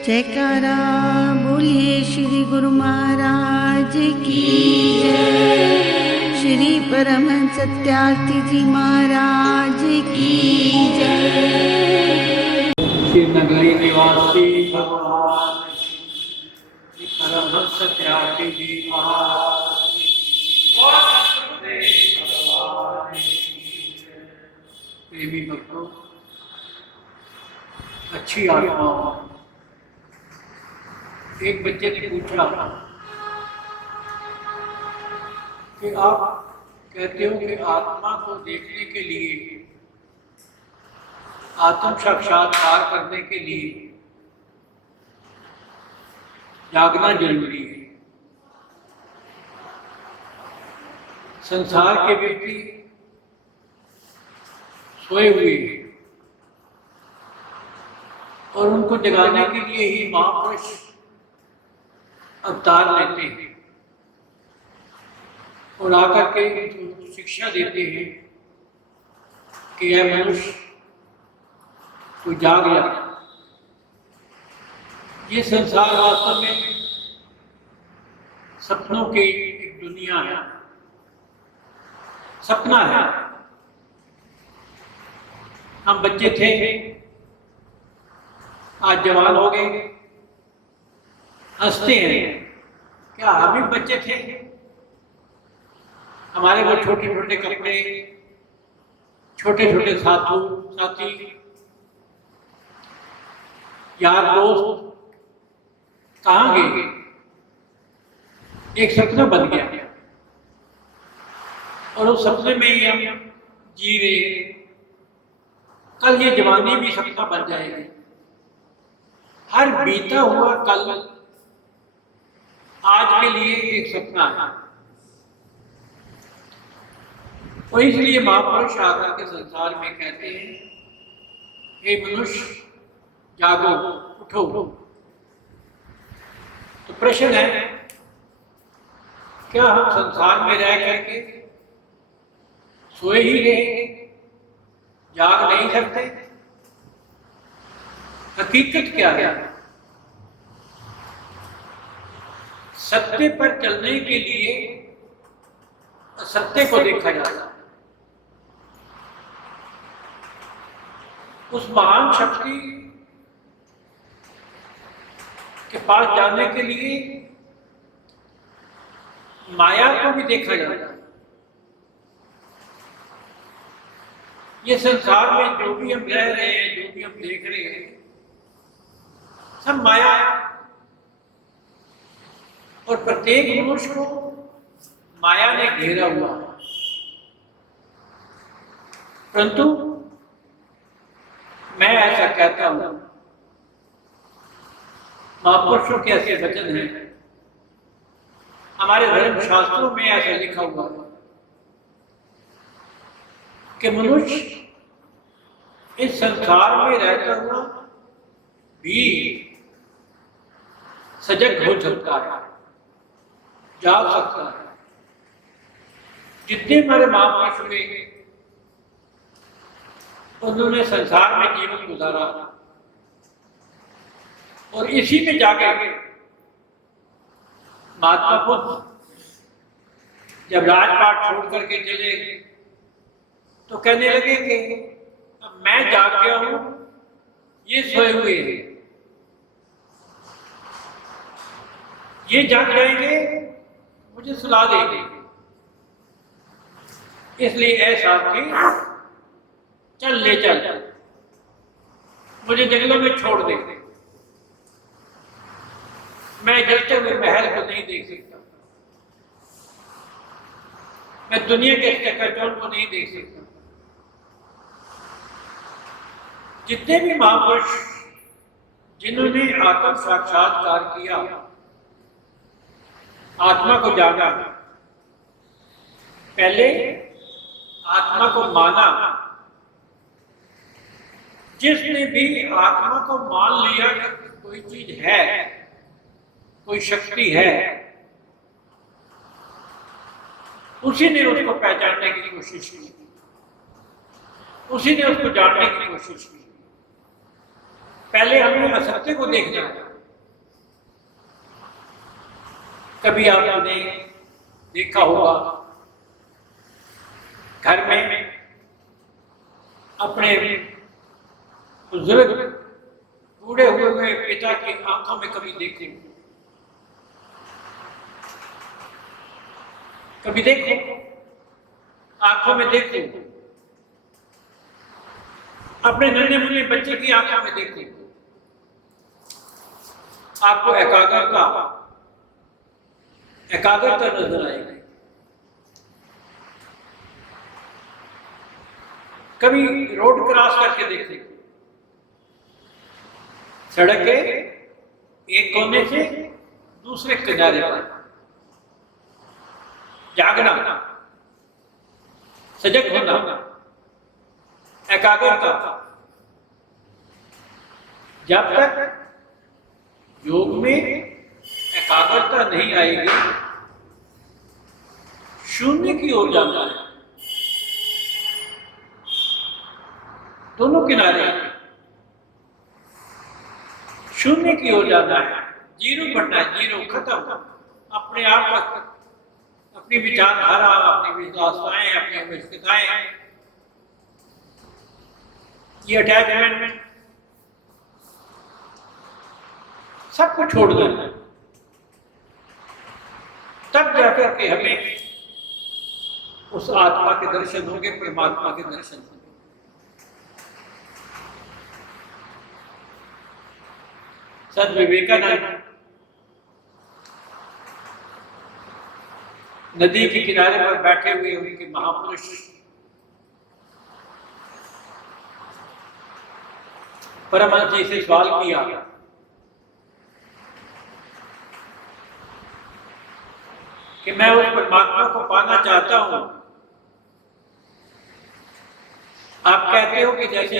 जयकारा बोलिए श्री गुरु महाराज की जय। श्री परमहंस सत्यार्थी जी महाराज की जय। श्री नगरी निवासी भगवान श्री परमहंस सत्यार्थी जी महाराज प्रेमी भक्तों, अच्छी आत्माओं, एक बच्चे ने पूछा कि आप कहते हो कि आत्मा को देखने के लिए, आत्म साक्षात्कार करने के लिए जागना जरूरी है। संसार के व्यक्ति सोए हुए हैं और उनको जगाने के लिए ही महापुरुष अवतार लेते हैं और आकर के उनको शिक्षा देते हैं कि यह मनुष्य तो जाग जा। ये संसार वास्तव में सपनों की एक दुनिया है, सपना है। हम बच्चे थे, आज जवान हो गए, हंसते हैं। क्या हम भी बच्चे थे? हमारे वो छोटे छोटे कपड़े, छोटे छोटे साथी, यार दोस्त कहाँ गए? एक सपना बन गया और उस सपने में ही हम जी रहे हैं। कल ये जवानी भी सपना बन जाएगी। हर बीता हुआ कल आज के लिए एक सपना है और इसलिए महापुरुष आकर के संसार में कहते हैं, हे मनुष्य जागो, उठो। तो प्रश्न है, क्या हम संसार में रह करके सोए ही रहेंगे, जाग नहीं सकते? हकीकत क्या है? सत्य पर चलने के लिए असत्य को देखा जाता है। उस महान शक्ति के पास जाने के लिए माया को भी देखा जाता है। ये संसार में जो भी हम रह रहे हैं, जो भी हम देख रहे हैं, सब माया है और प्रत्येक मनुष्य को माया ने घेरा हुआ है। परंतु मैं ऐसा कहता हूं, महापुरुषों के ऐसे वचन हैं, हमारे धर्म शास्त्रों में ऐसा लिखा हुआ है कि मनुष्य इस संसार में रहता हुआ भी सजग हो सकता है, जाग सकता है। जितने हमारे महापुरुष हुए उन्होंने संसार में जीवन गुजारा और इसी में जागे। महात्मा बुद्ध जब राजपाट छोड़ करके चले तो कहने लगे कि अब मैं जाग गया हूं, ये सोए हुए हैं, ये जाग जाएंगे, मुझे सुला देंगे। इसलिए ऐसा कि चल ले चल, मुझे जंगलों में छोड़ दे, मैं जलते हुए महल को नहीं देख सकता, मैं दुनिया के चकाचौंध को नहीं देख सकता। जितने भी महापुरुष जिन्होंने आत्म साक्षात्कार किया, आत्मा को जाना, पहले आत्मा को माना। जिसने भी आत्मा को मान लिया कि कोई चीज है, कोई शक्ति है, उसी ने उसको पहचानने की कोशिश की, उसी ने उसको जानने की कोशिश की। पहले हमें असत्य को देखना है, कभी आपने देखा होगा घर में अपने बुजुर्ग बूढ़े हुए पिता की आंखों में कभी देखो, कभी देखो, आंखों में देखो, अपने नन्हे मुन्ने बच्चे की आंखों में देखो, आपको एकाग्रता नजर आएगी। कभी रोड क्रॉस करके देखो, सड़क के एक कोने से दूसरे किनारे पर जागना, सजग होना, एकाग्रता। जब तक योग में एकाग्रता नहीं आएगी, शून्य की ओर जाना है। दोनों किनारे शून्य की ओर जाना है, जीरो बनना है, जीरो खत्म। अपने आप तक अपनी विचारधारा, अपनी विचारधाराएं, अपनी आवश्यकताएं, ये अटैचमेंट सब कुछ छोड़ देना है। तब जाकर के हमें उस आत्मा के दर्शन होंगे, परमात्मा के दर्शन होंगे। संत विवेकानंद नदी के किनारे पर बैठे हुए उनके महापुरुष परमहंस जी से सवाल किया कि मैं उस परमात्मा को पाना चाहता हूं। आप कहते हो कि जैसे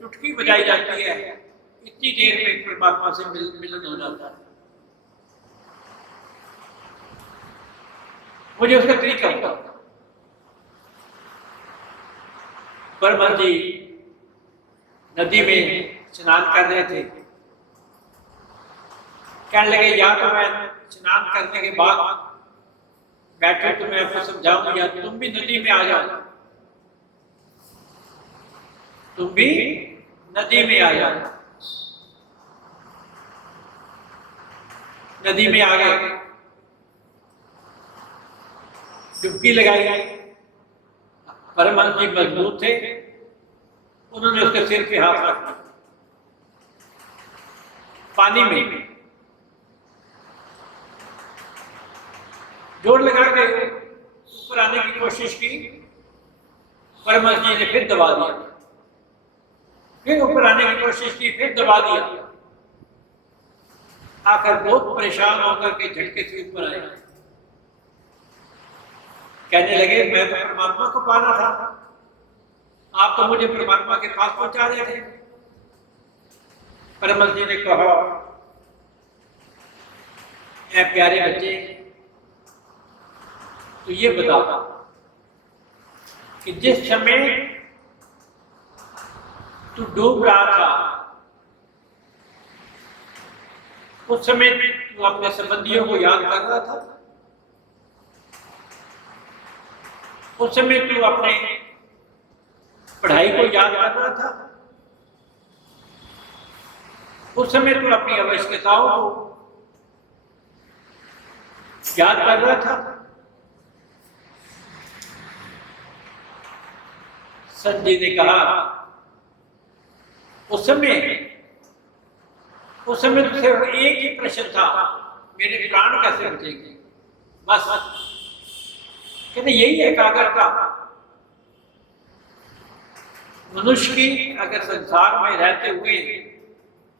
चुटकी बजाई जाती है, इतनी देर में परमात्मा से मिलन हो जाता है। मुझे उसका तरीका बताओ। परमहंस जी नदी में स्नान कर रहे थे। कहने लगे, या तो मैं स्नान करने के बाद बैठो तो मैं आपको समझाऊं, या तुम भी नदी में आ जाओ, तुम भी नदी में आ जाओ। नदी में आ गए, डुबकी लगाई। परमहंस जी मजबूत थे, उन्होंने उसके सिर पे हाथ रख दिया पानी में, जोर लगा के ऊपर आने की कोशिश की। परमहंस जी ने फिर दबा दिया, फिर ऊपर आने की कोशिश की, फिर दबा दिया। आकर बहुत परेशान होकर के झटके से ऊपर आए। कहने लगे, मैं तो परमात्मा को पाना था, आप तो मुझे परमात्मा के पास पहुंचा रहे थे। परमहंस जी ने कहा, ऐ प्यारे बच्चे, तो ये बता कि जिस समय तू डूब रहा था, उस समय तू अपने संबंधियों को याद कर रहा था, उस समय तू अपने पढ़ाई को याद कर रहा था, उस समय तू अपनी आवश्यकताओं को याद कर रहा था। संत जी ने कहा, उस समय तो सिर्फ एक ही प्रश्न था, मेरे प्राण कैसे बचेंगे, बस। कहते यही एकाग्रता मनुष्य की अगर संसार में रहते हुए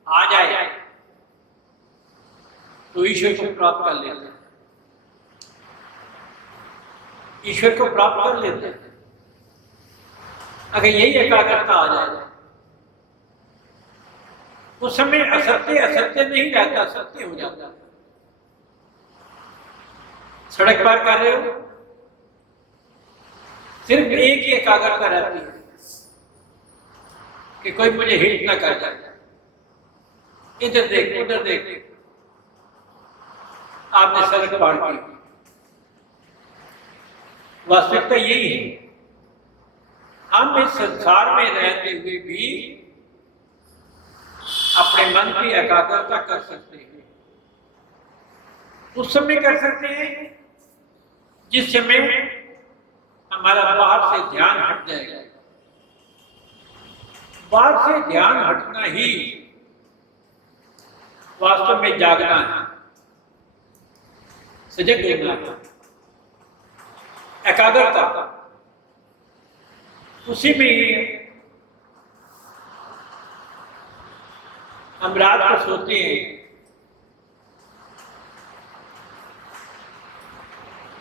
आ जाए तो ईश्वर को प्राप्त कर लेते हैं, ईश्वर को प्राप्त कर लेते हैं। अगर यही एकाग्रता आ जाए, उस समय असत्य नहीं रहता, सत्य हो जाता। सड़क पार कर रहे हो, सिर्फ एक ही एकाग्रता रहती है कि कोई मुझे हिट ना कर जाए, इधर देख उधर देख। आपने सड़क पार की। वास्तविकता यही है, हम इस संसार में रहते हुए भी अपने मन की एकाग्रता कर सकते हैं। उस समय कर सकते हैं जिस समय हमारा बाहर से ध्यान हट जाएगा। बाहर से ध्यान हटना ही वास्तव में जागना है, सजग होना है, एकाग्रता उसी में ही है। हम रात को सोते हैं,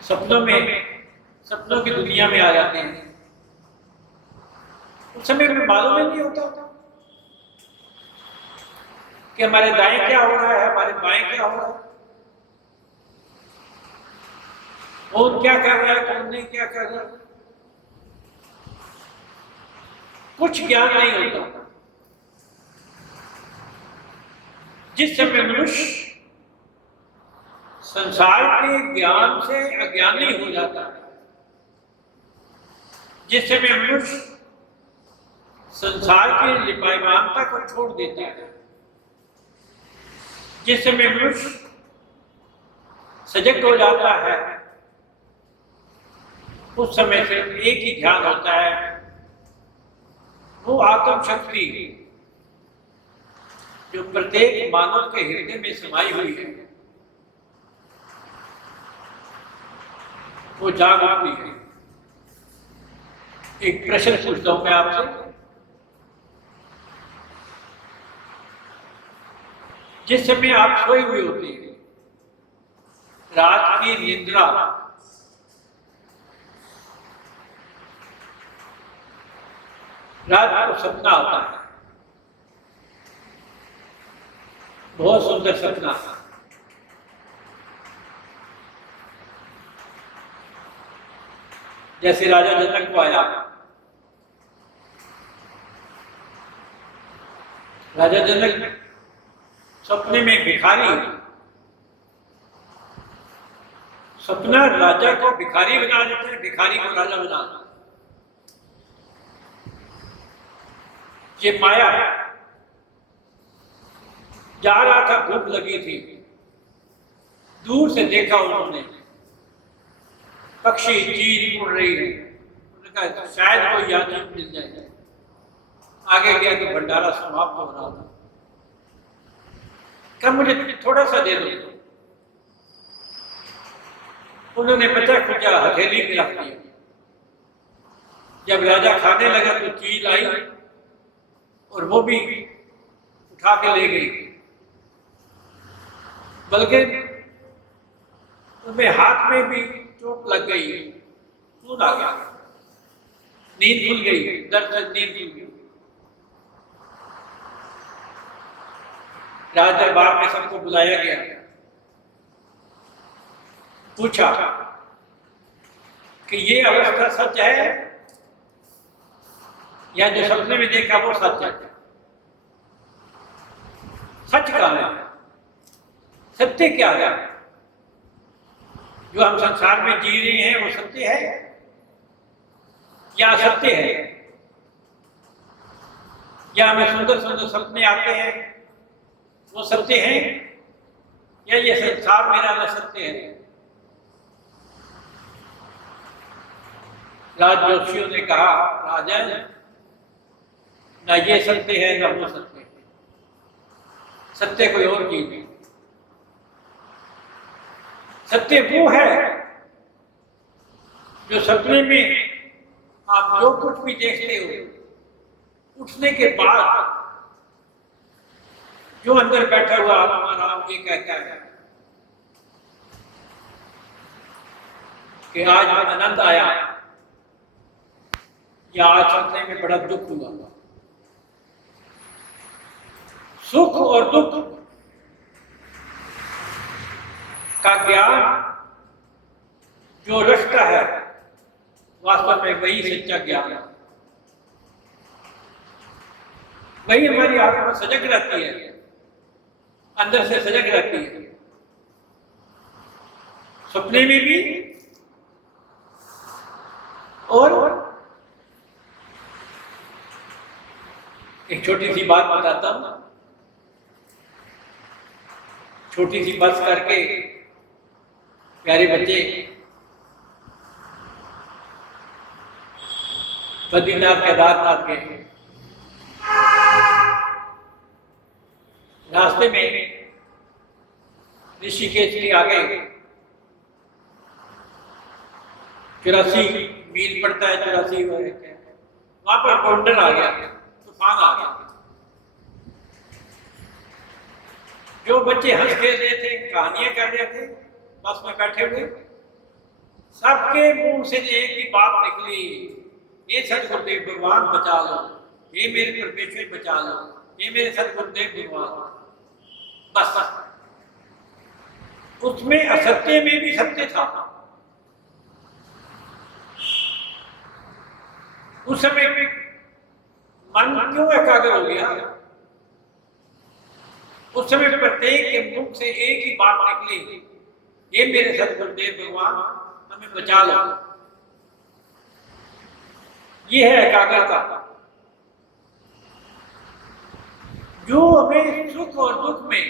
सपनों की दुनिया में आ जाते हैं। उस समय हमें मालूम ही नहीं होता कि हमारे दाएं क्या हो रहा है, हमारे बाएं क्या हो रहा है, कौन क्या कर रहा है, कौन नहीं क्या कर रहा है, कुछ ज्ञान नहीं होता। जिस समय मनुष्य संसार के ज्ञान से अज्ञानी हो जाता है, जिस समय मनुष्य संसार की लिपायमानता को छोड़ देता है, जिस समय मनुष्य सजग हो जाता है, उस समय से एक ही ध्यान होता है, वो आत्म शक्ति जो प्रत्येक मानव के हृदय में समाई हुई है, वो जाग उठती है। एक प्रश्न पूछता हूं मैं आपसे, जिस समय आप सोए हुए होते हैं, रात की निद्रा, रात को सपना आता है, बहुत सुंदर सपना, जैसे राजा जनक को आया। राजा जनक सपने में भिखारी, सपना राजा को भिखारी बना देता है, भिखारी को राजा बना देता है। ये माया है। जा रहा था, भूख लगी थी, दूर से देखा उन्होंने पक्षी चील उड़ रही है, उन्होंने कहा शायद कोई यात्री मिल जाए। आगे गया तो भंडारा समाप्त हो रहा था। कब मुझे थोड़ा सा दे दो। उन्होंने बचा खुचा हथेली में रख दिया। जब राजा खाने लगा तो चील आई और वो भी उठा के ले गई, बल्कि उनमें हाथ में भी चोट लग गई, खून आ गया, नींद खुल गई, दर्द से नींद खुल गई। राज दरबार में सबको बुलाया गया, पूछा कि ये अवस्था सच है या जो सपने में देखा वो सच है? सच कहाँ है? सत्य क्या है? जो हम संसार में जी रहे हैं वो सत्य है या असत्य है? या हमें सुंदर सुंदर सपने आते हैं वो सत्य है या ये संसार मेरा न सत्य है? राज जोशियों ने कहा, राजन, ना ये सत्य है ना वो सत्य है, सत्य कोई और चीज नहीं। सत्य वो है जो सपने में आप जो कुछ भी देखते हो, उठने के बाद जो अंदर बैठा हुआ आत्मा राम ये कहता है कि आज आनंद आया या आज सपने में बड़ा दुख हुआ। सुख और दुख का ज्ञान जो रचता है, वास्तव में वही सच्चा ज्ञान है। वही हमारी आत्मा सजग रहती है, अंदर से सजग रहती है। सपने में भी और एक छोटी सी बात बताता हूं। छोटी सी बस करके प्यारे बच्चे बद्रीनाथ केदारनाथ गए। रास्ते में ऋषिकेश के आगे 84 मील पड़ता है, 84 वहां पर बाउंडर आ गया, तूफान आ गया। जो बच्चे हंस खेल रहे थे, कहानियां कर रहे थे, बस में बैठे हुए, सबके मुंह से एक ही बात निकली, ये सदगुरुदेव भगवान बचा लो, ये मेरे परमेश्वर बचा लो, ये मेरे सदगुरुदेव भगवान। बस उसमें असत्य में भी सत्य था। उस समय मन क्यों एकाग्र हो गया? उस समय प्रत्येक के मुख से एक ही बात निकली, ये मेरे सदगुरुदेव भगवान हमें बचा लो। ये है एकाग्रता, जो हमें सुख और दुख में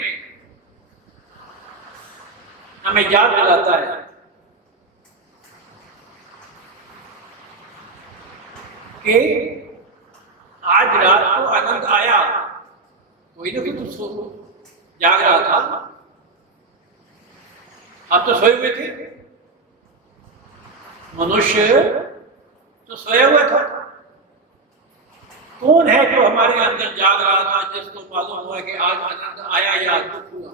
हमें याद दिलाता है कि आज रात को आनंद आया। कोई ना कोई तो सो जाग रहा था, आप तो सोए हुए थे। मनुष्य तो सोया हुआ था। कौन है जो हमारे अंदर जाग रहा था, जिसको मालूम हुआ कि आज आनंद आया या दुख हुआ?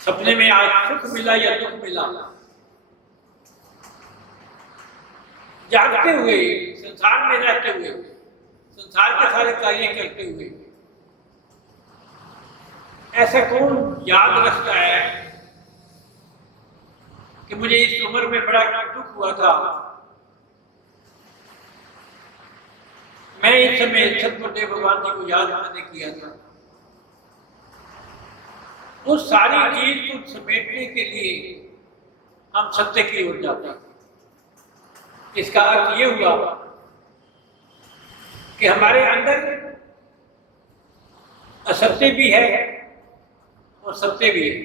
सपने में आज सुख मिला या दुख मिला? जागते हुए, संसार में रहते हुए, संसार के सारे कार्य करते हुए, ऐसा कौन याद रखता है कि मुझे इस उम्र में बड़ा दुख हुआ था, मैं इस समय सदगुरुदेव भगवान जी को याद मैंने किया था। उस सारी चीज को समेटने के लिए हम सत्य की ओर जाते हैं। इसका अर्थ ये हुआ कि हमारे अंदर असत्य भी है और सत्य भी है,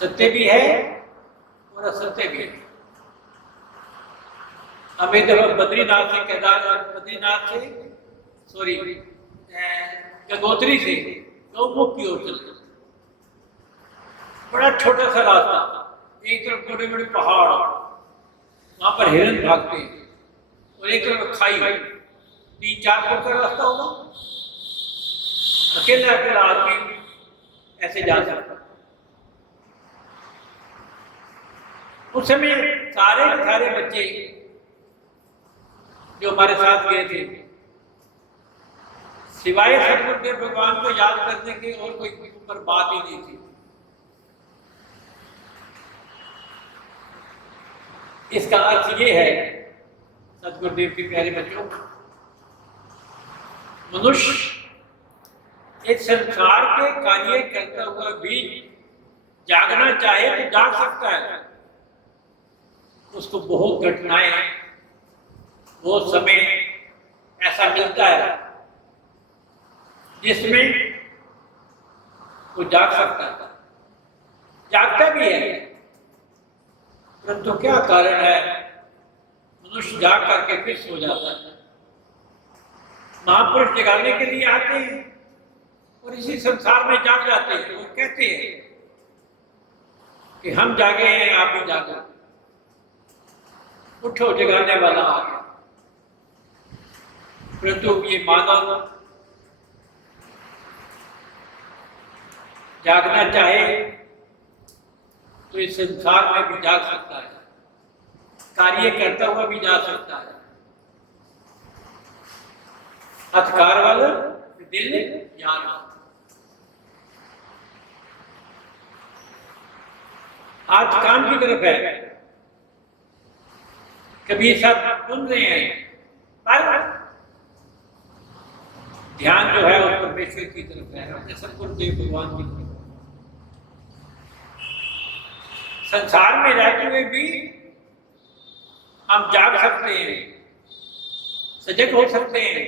सत्य भी है और असत्य भी है। हमें जब बद्रीनाथ से बद्रीनाथ से गंगोत्री से गौमुख की ओर चलते, बड़ा छोटा सा रास्ता, एक तरफ बड़े बड़े पहाड़, वहां पर हिरन भागते हैं, और एक तरफ खाई, 3-4 फुट का रास्ता होगा। अकेला अकेला आदमी ऐसे जा सकता। उस समय सारे बच्चे जो हमारे साथ गए थे, सिवाय सदगुरुदेव भगवान को याद करने की और कोई ऊपर बात ही नहीं थी। इसका अर्थ ये है सदगुरुदेव के प्यारे बच्चों, मनुष्य इस संसार के कार्य करता हुआ भी जागना चाहे तो जाग सकता है। उसको बहुत घटनाएं, बहुत समय ऐसा मिलता है जिसमें वो जाग सकता है, जागता भी है। परंतु क्या कारण है मनुष्य जाग करके फिर सो जाता है? महापुरुष जगाने के लिए आते हैं और इसी संसार में जाग जाते हैं। वो कहते हैं कि हम जागे हैं, आप भी जागो, उठो, जगाने वाला आ गया। परंतु ये मानव जागना चाहे तो इस संसार में भी जाग सकता है, कार्य करता हुआ भी जा सकता है। हथकार वाला दिल यार, हाथ काम की तरफ है। कभी सब सुन रहे हैं, पर ध्यान जो है वो परमेश्वर की तरफ है, अपने सदगुरुदेव भगवान की तरफ। संसार में रहते हुए भी हम जाग सकते हैं, सजग हो सकते हैं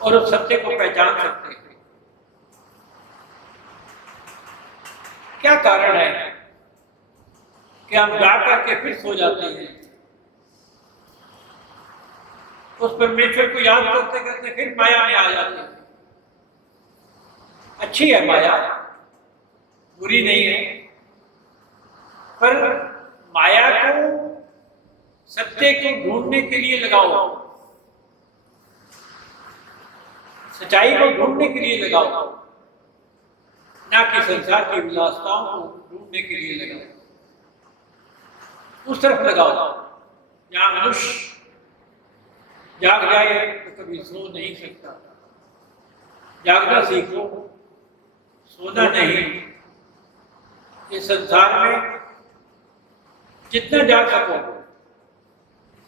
और उस सत्य को पहचान सकते हैं। क्या कारण है कि हम जाग करके फिर सो जाते हैं, उस परमेश्वर को याद करते करते फिर माया में आ जाते हैं। अच्छी है माया, बुरी नहीं है, पर माया को सत्य को ढूंढने के लिए लगाओ, सच्चाई को ढूंढने के लिए लगाओ, ना कि संसार की विलासिताओं को ढूंढने के लिए लगाओ। उस तरफ लगाओ जहां मनुष्य जाग जाए तो कभी सो नहीं सकता। जागना सीखो, सोना नहीं। इस संसार में जितना जाग सको।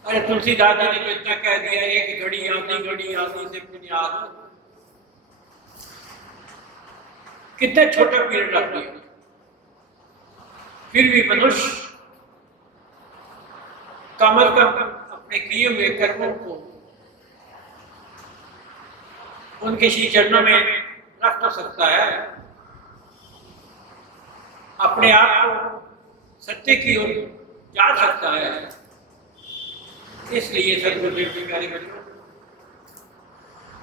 अरे तुलसीदास जी ने तो इतना कह दिया, एक घड़ी आधी से बुनियाद। कितने छोटे पीरियड रख दिया, फिर भी मनुष्य कम अज कम अपने किए हुए कर्मों को उनके श्री चरणों में रख तो सकता है, अपने आप को सत्य की ओर जा सकता है। इसलिए सदगुरुदेव के प्यारे बच्चों,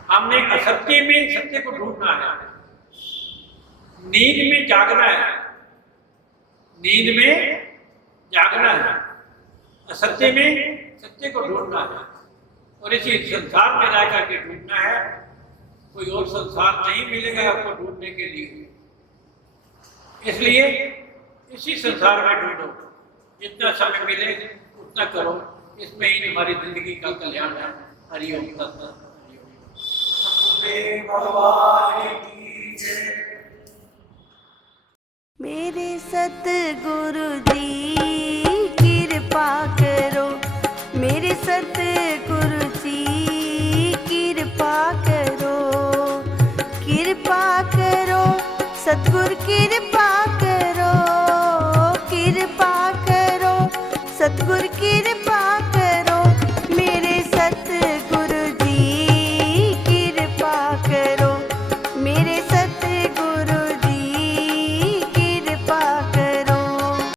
हमने असत्य में सत्य को ढूंढना है, नींद में जागना है, नींद में जागना है, असत्य में सत्य को ढूंढना है। और इसी संसार में रह करके ढूंढना है, कोई और संसार नहीं मिलेगा आपको ढूंढने के लिए। इसलिए इसी संसार में ढूंढो, जितना समय मिले उतना करो, इसमें ही हमारी जिंदगी का कल्याण है। हरिओम तत्सत। मेरे सतगुरु जी कृपा करो, मेरे सतगुरु जी कृपा करो, कृपा करो सतगुरु कृपा करो, कृपा करो सतगुरु कृपा